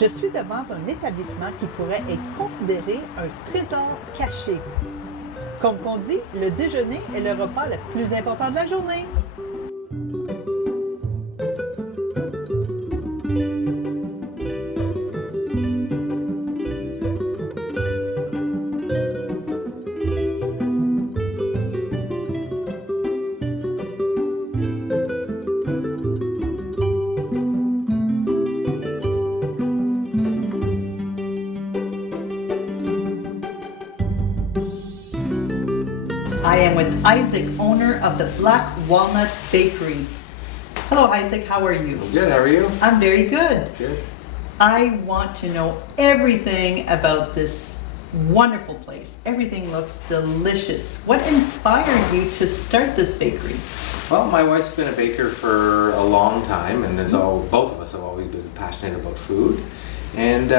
Je suis devant un établissement qui pourrait être considéré un trésor caché. Comme qu'on dit, le déjeuner est le repas le plus important de la journée. I am with Isaac, owner of the Black Walnut Bakery. Hello, Isaac. How are you? Good. How are you? I'm very good. Good. I want to know everything about this wonderful place. Everything looks delicious. What inspired you to start this bakery? Well, my wife's been a baker for a long time, and both of us have always been passionate about food. And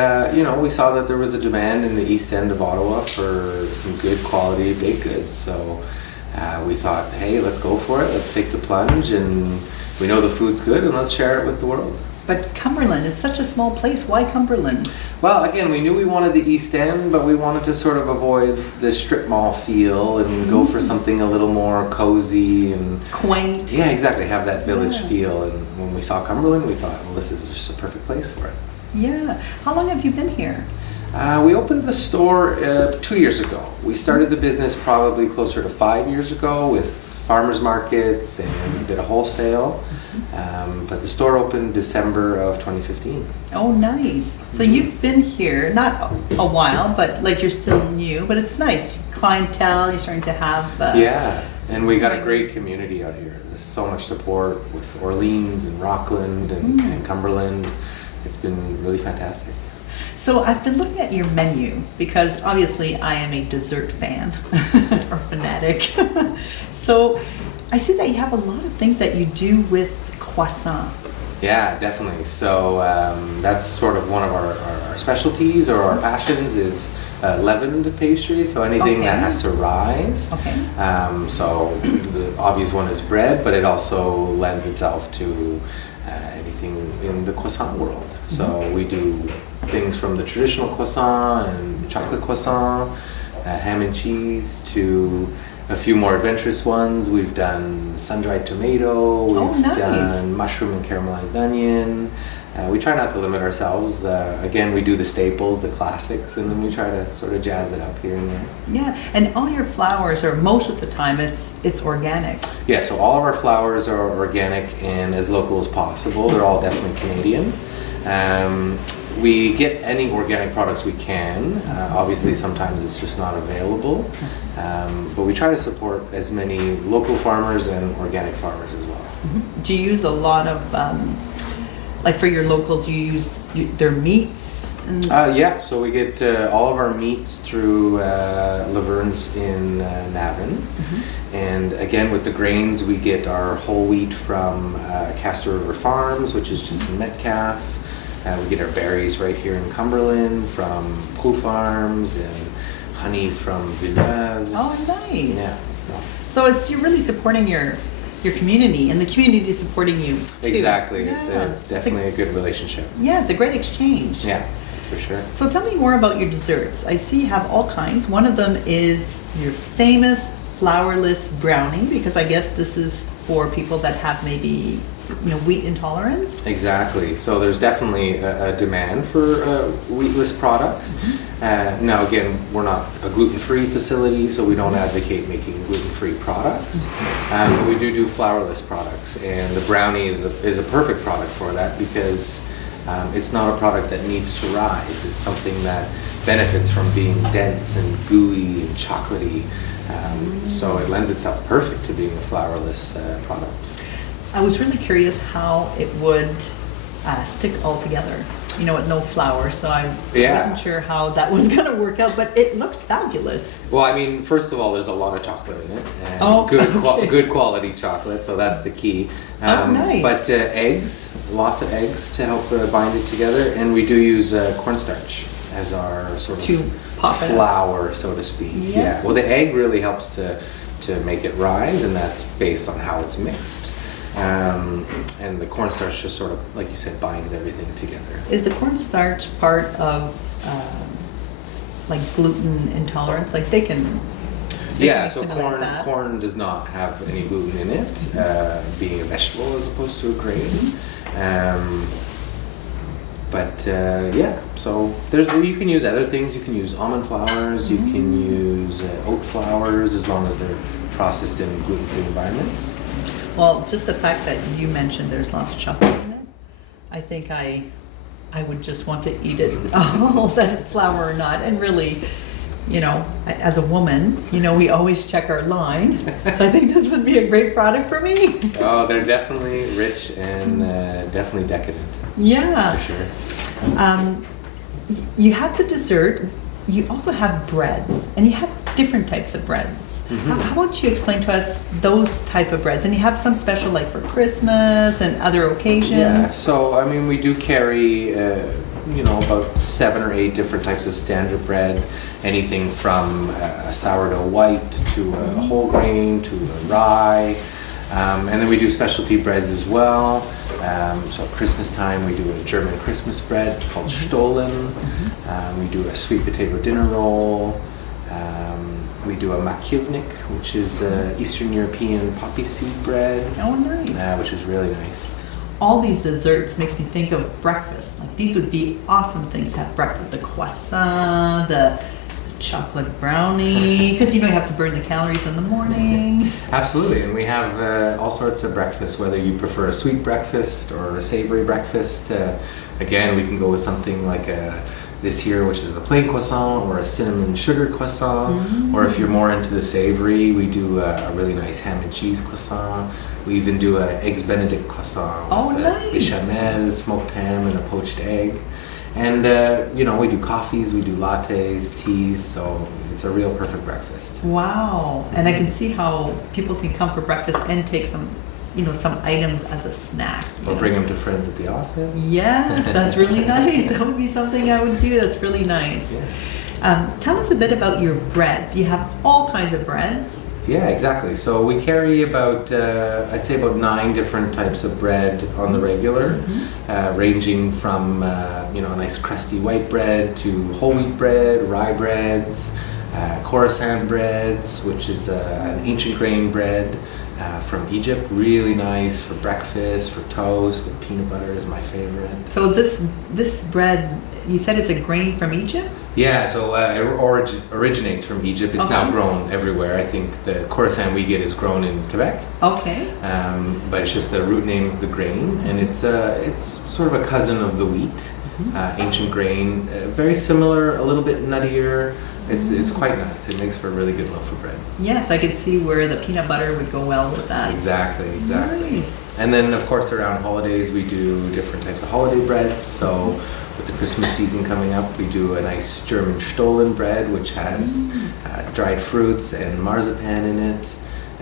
we saw that there was a demand in the East End of Ottawa for some good quality baked goods. So we thought, hey, let's go for it. Let's take the plunge, and we know the food's good, and let's share it with the world. But Cumberland, it's such a small place. Why Cumberland? Well, again, we knew we wanted the East End, but we wanted to sort of avoid the strip mall feel and go for something a little more cozy and quaint. Yeah, exactly. Have that village feel. And when we saw Cumberland, we thought, well, this is just a perfect place for it. Yeah. How long have you been here? We opened the store 2 years ago. We started the business probably closer to 5 years ago with farmers markets and a bit of wholesale. But the store opened December of 2015. Oh, nice. So you've been here, not a while, but like you're still new, but it's nice. Clientele, you're starting to have... yeah, and we got a great community out here. There's so much support with Orleans and Rockland and Cumberland. It's been really fantastic. So I've been looking at your menu because obviously I am a dessert fan or fanatic. So I see that you have a lot of things that you do with croissant. Yeah, definitely. So that's sort of one of our specialties or our passions is leavened pastry. So anything that has to rise. Okay. So the obvious one is bread, but it also lends itself to anything in the croissant world. So we do things from the traditional croissant and chocolate croissant, ham and cheese, to a few more adventurous ones. We've done sun-dried tomato, we've done mushroom and caramelized onion. We try not to limit ourselves. Again, we do the staples, the classics, and then we try to sort of jazz it up here and there. Yeah, and all your flours, or most of the time, it's organic. Yeah, so all of our flours are organic and as local as possible. They're all definitely Canadian. We get any organic products we can. Obviously, sometimes it's just not available. But we try to support as many local farmers and organic farmers as well. Do you use a lot of, like for your locals, you use their meats? Yeah, so we get all of our meats through Laverne's in Navan. And again, with the grains, we get our whole wheat from Castor River Farms, which is just in Metcalfe. We get our berries right here in Cumberland from Prou Farms, and honey from Villeneuve. Oh, nice. Yeah. So you're really supporting your community, and the community is supporting you too. Exactly. Yeah. It's definitely a good relationship. Yeah, it's a great exchange. Yeah, for sure. So tell me more about your desserts. I see you have all kinds. One of them is your famous flourless brownie, because I guess this is for people that have maybe wheat intolerance. Exactly. So there's definitely a demand for wheatless products. Now again, we're not a gluten-free facility, so we don't advocate making gluten-free products. But we do flourless products, and the brownie is a perfect product for that because it's not a product that needs to rise. It's something that benefits from being dense and gooey and chocolatey. So it lends itself perfect to being a flourless product. I was really curious how it would stick all together, with no flour. So I wasn't sure how that was going to work out, but it looks fabulous. Well, I mean, first of all, there's a lot of chocolate in it, and good quality chocolate, so that's the key. Nice. But eggs, lots of eggs to help bind it together, and we do use cornstarch as our sort of flour, so to speak. Yeah. Well, the egg really helps to make it rise, and that's based on how it's mixed. And the cornstarch just sort of, like you said, binds everything together. Is the cornstarch part of like gluten intolerance? Like they can Yeah, be so similar like that. corn does not have any gluten in it, being a vegetable as opposed to a grain. Yeah, so you can use other things. You can use almond flours. You can use oat flours, as long as they're processed in gluten-free environments. Well, just the fact that you mentioned there's lots of chocolate in it, I think I would just want to eat it, all that flour or not. And really, as a woman, we always check our line. So I think this would be a great product for me. Oh, they're definitely rich and definitely decadent. Yeah. For sure. You have the dessert. You also have breads, and you have different types of breads. How about you explain to us those type of breads? And you have some special, like for Christmas and other occasions. Yeah, so I mean, we do carry, about 7 or 8 different types of standard bread. Anything from a sourdough white to a whole grain to a rye. And then we do specialty breads as well. So at Christmas time, we do a German Christmas bread called Stollen. We do a sweet potato dinner roll. We do a makivnik, which is Eastern European poppy seed bread. Oh, nice. Which is really nice. All these desserts makes me think of breakfast. Like these would be awesome things to have breakfast. The croissant, the chocolate brownie, because you have to burn the calories in the morning. Absolutely, and we have all sorts of breakfasts, whether you prefer a sweet breakfast or a savory breakfast. Again, we can go with something like this here, which is a plain croissant, or a cinnamon sugar croissant, or if you're more into the savory, we do a really nice ham and cheese croissant. We even do an eggs Benedict croissant with nice. Bechamel, smoked ham, and a poached egg. And we do coffees, we do lattes, teas, so it's a real perfect breakfast. Wow. And I can see how people can come for breakfast and take some items as a snack. Or bring them to friends at the office. Yes, that's really nice. That would be something I would do. That's really nice. Yeah. Tell us a bit about your breads. You have all kinds of breads. Yeah, exactly. So we carry about, I'd say about 9 different types of bread on the regular, ranging from, a nice crusty white bread to whole wheat bread, rye breads, Khorasan breads, which is an ancient grain bread from Egypt. Really nice for breakfast, for toast, with peanut butter is my favorite. So this bread, you said it's a grain from Egypt? Yeah, so it originates from Egypt. It's now grown everywhere. I think the Khorasan we get is grown in Quebec. Okay. But it's just the root name of the grain, and it's sort of a cousin of the wheat, ancient grain. Very similar, a little bit nuttier. It's quite nice. It makes for a really good loaf of bread. Yes, I could see where the peanut butter would go well with that. Exactly. Nice. And then, of course, around holidays, we do different types of holiday breads. So with the Christmas season coming up, we do a nice German Stollen bread, which has dried fruits and marzipan in it.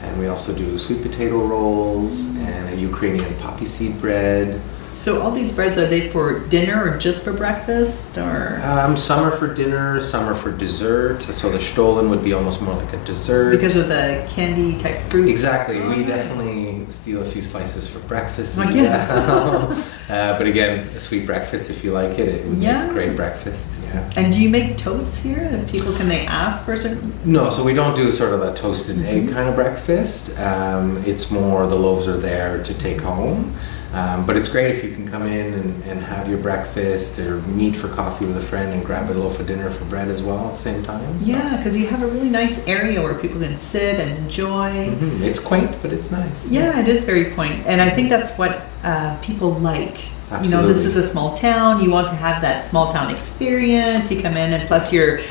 And we also do sweet potato rolls and a Ukrainian poppy seed bread. So all these breads, are they for dinner or just for breakfast, or? Some are for dinner, some are for dessert. So the Stollen would be almost more like a dessert. Because of the candy type fruit. Exactly. We definitely steal a few slices for breakfast as yeah. well. But again, a sweet breakfast if you like it. It would make a great breakfast. Yeah. And do you make toasts here? And people, can they ask for certain? No, so we don't do sort of a toasted egg kind of breakfast. It's more the loaves are there to take home. But it's great if you can come in and have your breakfast or meet for coffee with a friend and grab a loaf of dinner for bread as well at the same time. So. Yeah, because you have a really nice area where people can sit and enjoy. It's quaint, but it's nice. Yeah, it is very quaint. And I think that's what people like. Absolutely. This is a small town. You want to have that small town experience. You come in, and plus you're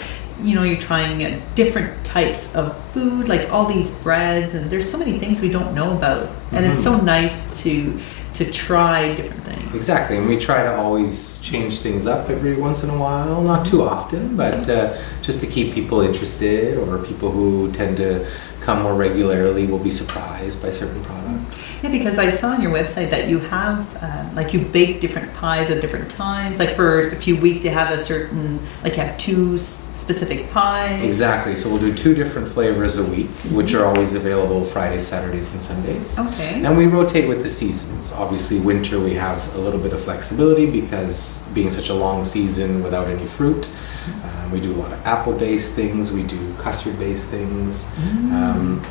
trying different types of food, like all these breads, and there's so many things we don't know about. And it's so nice to try different things. Exactly, and we try to always change things up every once in a while, not too often, but just to keep people interested, or people who tend to come more regularly will be surprised by certain products. Yeah, because I saw on your website that you have, like you bake different pies at different times. Like for a few weeks you have a certain, like you have two specific pies. Exactly. So we'll do 2 different flavors a week, which are always available Fridays, Saturdays, and Sundays. Okay. And we rotate with the seasons. Obviously, winter we have a little bit of flexibility because being such a long season without any fruit, we do a lot of apple-based things, we do custard-based things,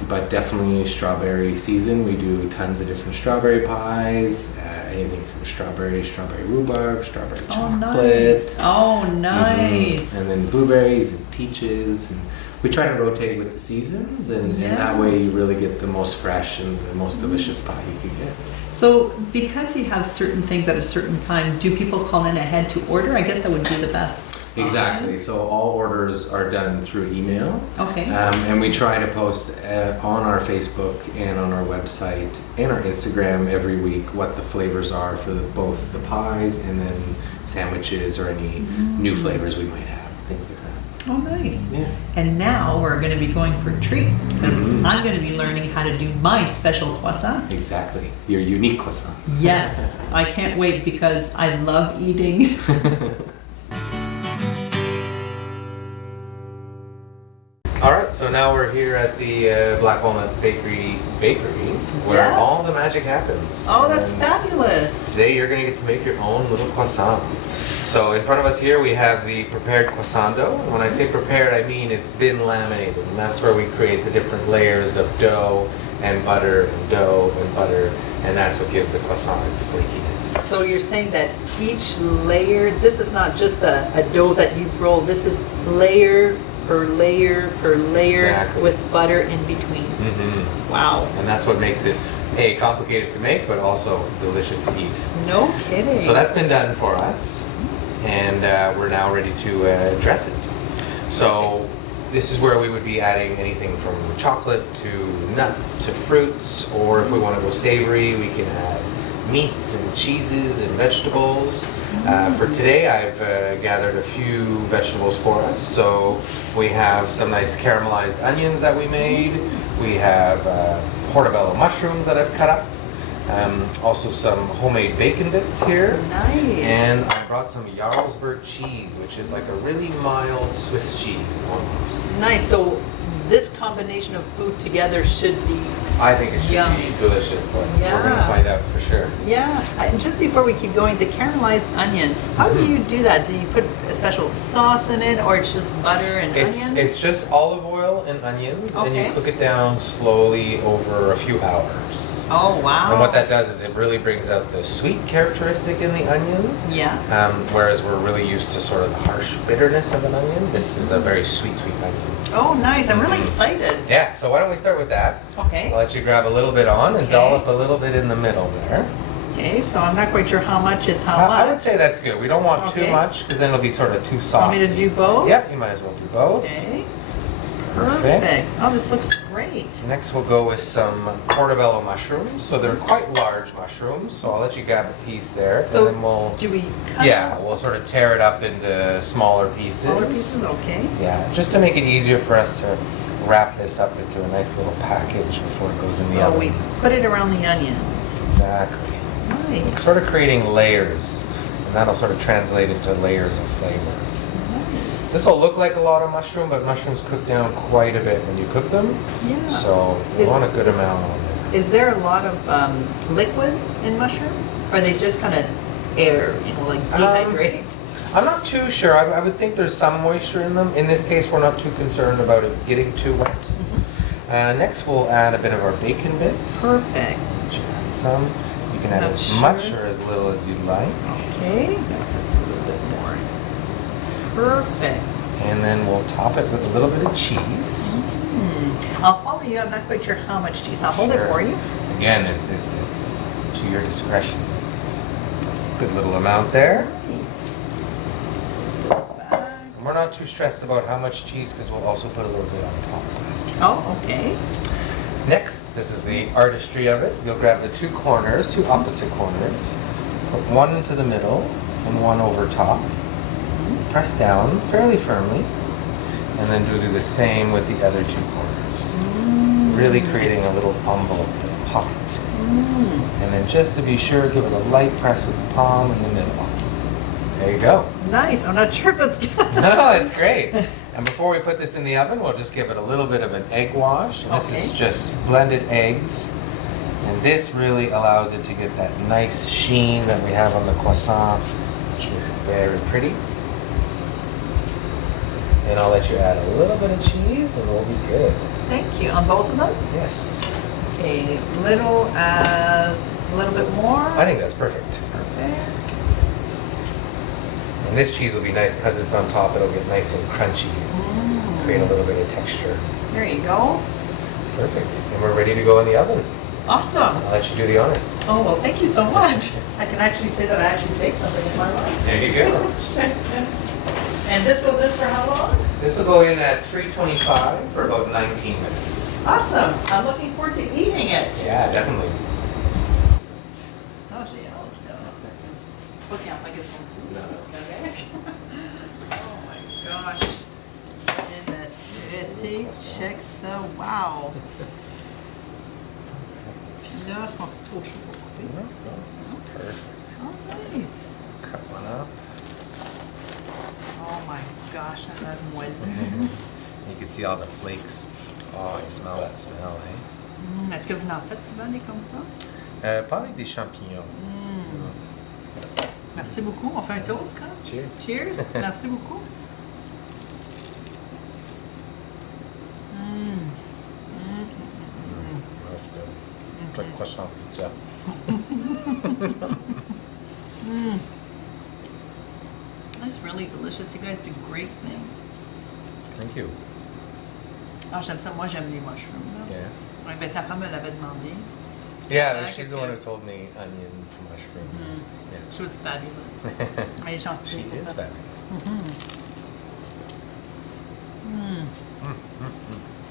but definitely strawberry season, we do tons of different strawberry pies, anything from strawberry rhubarb, strawberry chocolate. Oh, nice. And then blueberries and peaches. And we try to rotate with the seasons, and that way you really get the most fresh and the most delicious pie you can get. So because you have certain things at a certain time, do people call in ahead to order? I guess that would be the best. Exactly. So all orders are done through email. Okay. And we try to post on our Facebook and on our website and our Instagram every week what the flavors are for both the pies and then sandwiches or any new flavors we might have, things like that. Oh, nice. Yeah. And now we're going to be going for a treat because I'm going to be learning how to do my special croissant. Exactly. Your unique croissant. Yes. I can't wait because I love eating. All right, so now we're here at the Black Walnut Bakery where Yes. all the magic happens. Oh, that's And fabulous. today you're going to get to make your own little croissant. So in front of us here we have the prepared croissant dough. And when I say prepared, I mean it's been laminated. And that's where we create the different layers of dough and butter and dough and butter. And that's what gives the croissant its flakiness. So you're saying that each layer, this is not just a dough that you've rolled, this is layer per layer per layer Exactly. with butter in between. Wow. And that's what makes it, A, complicated to make, but also delicious to eat. No kidding. So that's been done for us, and we're now ready to dress it. So this is where we would be adding anything from chocolate to nuts to fruits, or if we want to go savory, we can add meats and cheeses and vegetables. For today, I've gathered a few vegetables for us. So we have some nice caramelized onions that we made. We have portobello mushrooms that I've cut up. Also some homemade bacon bits here. Nice. And I brought some Jarlsberg cheese, which is like a really mild Swiss cheese almost. Nice. So this combination of food together should be, I think it should Yummy. be delicious, but we're Yeah. going to find out for sure. yeah. Just before we keep going, the caramelized onion, how do you do that? Do you put a special sauce in it or it's just butter and onion? It's just olive oil and onions, and you Okay. cook it down slowly over a few hours. Oh, wow. And what that does is it really brings out the sweet characteristic in the onion, Yes. whereas we're really used to sort of the harsh bitterness of an onion. This is a very sweet onion. Oh, nice. I'm really excited. Yeah, so why don't we start with that? Okay. I'll let you grab a little bit on and Okay. dollop a little bit in the middle there. Okay, so I'm not quite sure how much is how I would much. say that's good. We don't want Okay. too much because then it'll be sort of too Want saucy. me to do both? Yeah, you might as well do both. Okay. Perfect. Perfect. Oh, this looks great. Next we'll go with some portobello mushrooms. So they're quite large mushrooms, so I'll let you grab a piece there. So and then we'll, do we cut yeah, we'll sort of tear it up into smaller pieces. smaller pieces? Okay. Yeah, just to make it easier for us to wrap this up into a nice little package before it goes in the So oven. we put it around the onions. Exactly. Nice. Sort of creating layers, and that'll sort of translate into layers of flavor. Nice. This will look like a lot of mushroom, but mushrooms cook down quite a bit when you cook them. Yeah. So you Is- want a good is- amount on there. Is there a lot of liquid in mushrooms? Or are they just kind of air, like dehydrate? I'm not too sure. I would think there's some moisture in them. In this case, we're not too concerned about it getting too wet. Next, we'll add a bit of our bacon bits. Perfect. You add some. You can add Not as much sure. or as little as you like. Okay. That's a little bit more. Perfect. And then we'll top it with a little bit of cheese. I'll follow you. I'm not quite sure how much cheese. I'll hold it Sure. for you. Again, it's to your discretion. Good little amount there. Nice. This back. And we're not too stressed about how much cheese because we'll also put a little bit on top after. Oh, okay. Next, this is the artistry of it. You'll grab the two corners, two opposite corners, put one into the middle and one over top. Press down fairly firmly, and then do the same with the other two corners. really creating a little envelope, a pocket. And then just to be sure, give it a light press with the palm in the middle. There you go. Nice. I'm not sure if it's good. No, it's great. And before we put this in the oven, we'll just give it a little bit of an egg wash. And this is just blended eggs. And this really allows it to get that nice sheen that we have on the croissant, which makes it very pretty. And I'll let you add a little bit of cheese and we'll be good. Thank you. On both of them? Yes. Okay, little as a little bit more. I think that's perfect. Perfect. And this cheese will be nice because it's on top. It'll get nice and crunchy. Create a little bit of texture. There you go. Perfect. And we're ready to go in the oven. Awesome. I'll let you do the honors. Oh, well, thank you so much. I can actually say that I actually take something in my life. There you go. And this goes in for how long? This will go in at 325 for about 19 minutes. Awesome. I'm looking forward to eating it. Yeah, definitely. Oh, j'ai hâte, là. Pas qu'il entend qu'est-ce qu'on dit, là, c'est correct. Oh my gosh. Et le traité, check ça, wow. Puis là, sont-ils trop chauds pour couper? No, it's perfect. Oh, nice. Cut one up. Oh my gosh, ça va être moelleux. You can see all the flakes. Oh, I smell that smell, eh? Est-ce que vous en faites souvent des comme ça? Pas avec des champignons. Merci beaucoup. On fait un toast quand même? Cheers. Cheers. Merci beaucoup. That's good. It's like croissant pizza. That's really delicious. You guys do great things. Thank you. Ah, j'aime ça. Moi, j'aime les mushrooms. Là. Yeah. Ouais, ben, ta femme, elle avait demandé. Yeah, she's the one who told me onions, mushrooms. She was fabulous. Elle est Yeah. gentille. She pour is ça. fabulous.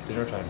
Dinner time.